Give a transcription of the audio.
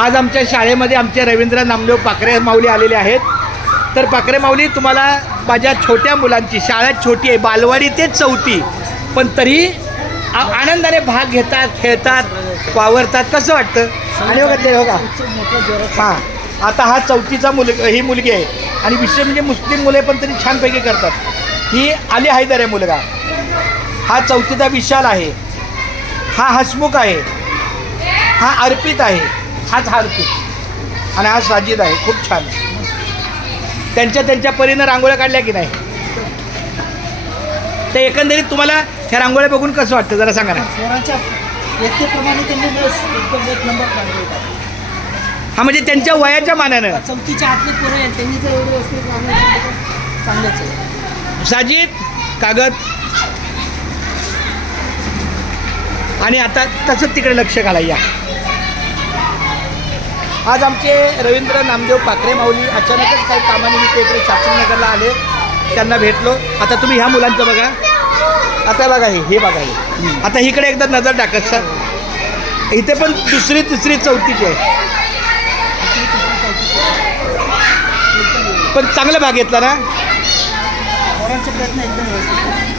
आज आमच्या शाळेमध्ये आमचे रवींद्र नामदेव पाखरे माऊली आलेले आहेत. तर पाखरे माऊली, तुम्हाला माझ्या छोट्या मुलांची शाळा छोटी आहे, बालवाडी ते 4थी, पण तरी आनंदाने भाग घेतात, खेळतात, वावरतात. कसं वाटतं? आणि बघा ते बघा, हां, आता हा 4थीचा ही मुलगी आहे आणि विशेष म्हणजे मुस्लिम मुले पण तरी छानपैकी करतात. ही अली हैदर आहे मुलगा, हा 4थीचा विशाल आहे, हा हसमुख आहे, हा अर्पित आहे, हाच अर्पित आणि हा साजिद आहे. खूप छान. त्यांच्या परीनं रांगोळ्या काढल्या की नाही? तर एकंदरीत तुम्हाला ह्या रांगोळ्या बघून कसं वाटतं जरा सांगा ना. प्रमाणे त्यांनी एकदम एक नंबर काढले. हा, म्हणजे त्यांच्या वयाच्या मानानं 4थीच्या आतली पोरं आहेत, त्यांनी जर एवढं व्यवस्थित चांगलंच आहे. साजिद कागद आणि आता तसंच तिकडे लक्ष घालायला. आज आमचे रवींद्र नामदेव पाखरे माऊली अचानकच काही कामानिमित्त इकडे शास्त्रीनगरला आले, त्यांना भेटलो. आता तुम्ही ह्या मुलांचं बघा, आता बघा हे बघा हे, आता इकडे एकदा नजर टाकत सर, इथे पण 2री, 3री, 4थीचे आहे, पण चांगला भाग घेतला ना. पोरांचे प्रयत्न एकदम व्यवस्थित.